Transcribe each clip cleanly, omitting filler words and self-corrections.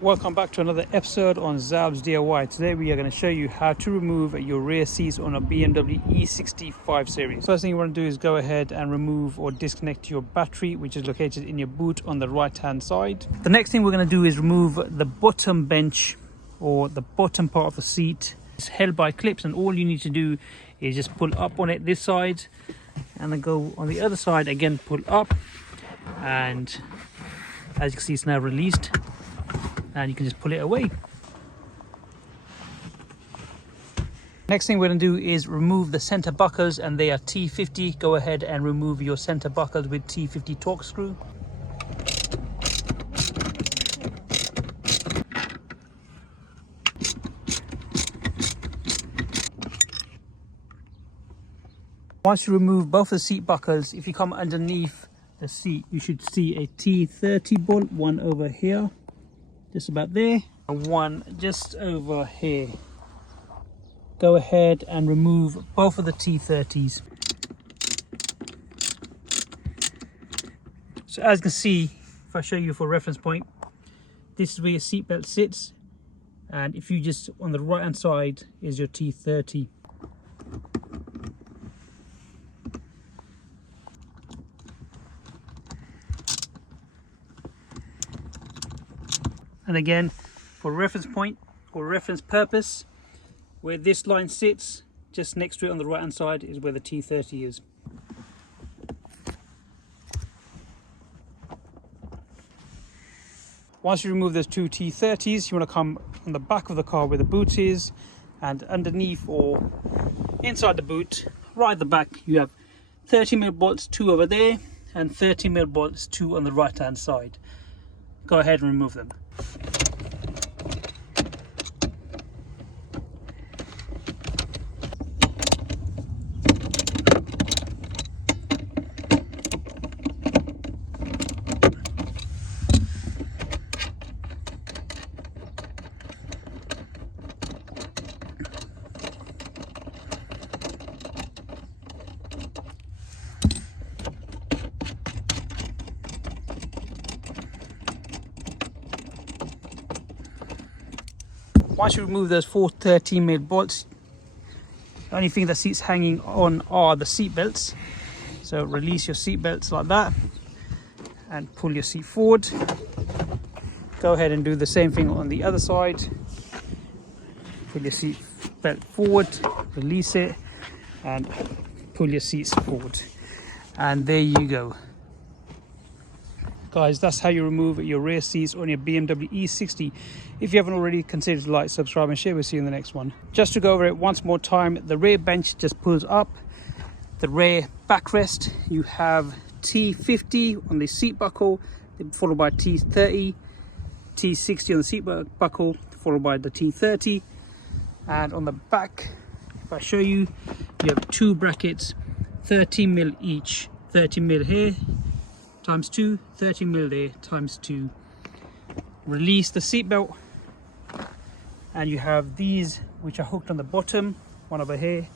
Welcome back to another episode on Zab's DIY. Today we are going to show you how to remove your rear seats on a BMW E60 5 Series. First thing you want to do is go ahead and remove or disconnect your battery, which is located in your boot on the right hand side. The next thing we're going to do is remove the bottom bench or the bottom part of the seat. It's held by clips, and all you need to do is just pull up on it this side and then go on the other side again, pull up, and as you can see it's now released. And you can just pull it away. Next thing we're going to do is remove the center buckles, and they are T50. Go ahead and remove your center buckles with T50 torque screw. Once you remove both the seat buckles, if you come underneath the seat, you should see a T30 bolt, one over here, just about there, and one just over here. Go ahead and remove both of the T30s. So as you can see, if I show you for reference point, this is where your seat belt sits, and if you just on the right hand side is your T30. And again, for reference point or reference purpose, where this line sits, just next to it on the right hand side is where the T30 is. Once you remove those two T30s, you want to come on the back of the car where the boot is, and underneath or inside the boot, right at the back, you have 30mm bolts, 2 over there, and 30mm bolts, 2 on the right hand side. Go ahead and remove them. Once you remove those 4 13mm bolts, the only thing that seats hanging on are the seat belts. So release your seat belts like that and pull your seat forward. Go ahead and do the same thing on the other side. Pull your seat belt forward, release it, and pull your seats forward. And there you go. Guys, that's how you remove your rear seats on your BMW E60. If you haven't already, consider to like, subscribe and share. We'll see you in the next one. Just to go over it once more time, the rear bench just pulls up. The rear backrest, you have T50 on the seat buckle, followed by T30, T60 on the seat buckle, followed by the T30. And on the back, if I show you, you have 2 brackets, 30mm each, 30mm here, times 2, 30mm there, times 2. Release the seatbelt, and you have these which are hooked on the bottom, one over here,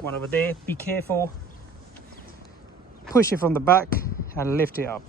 one over there. Be careful. Push it from the back and lift it up.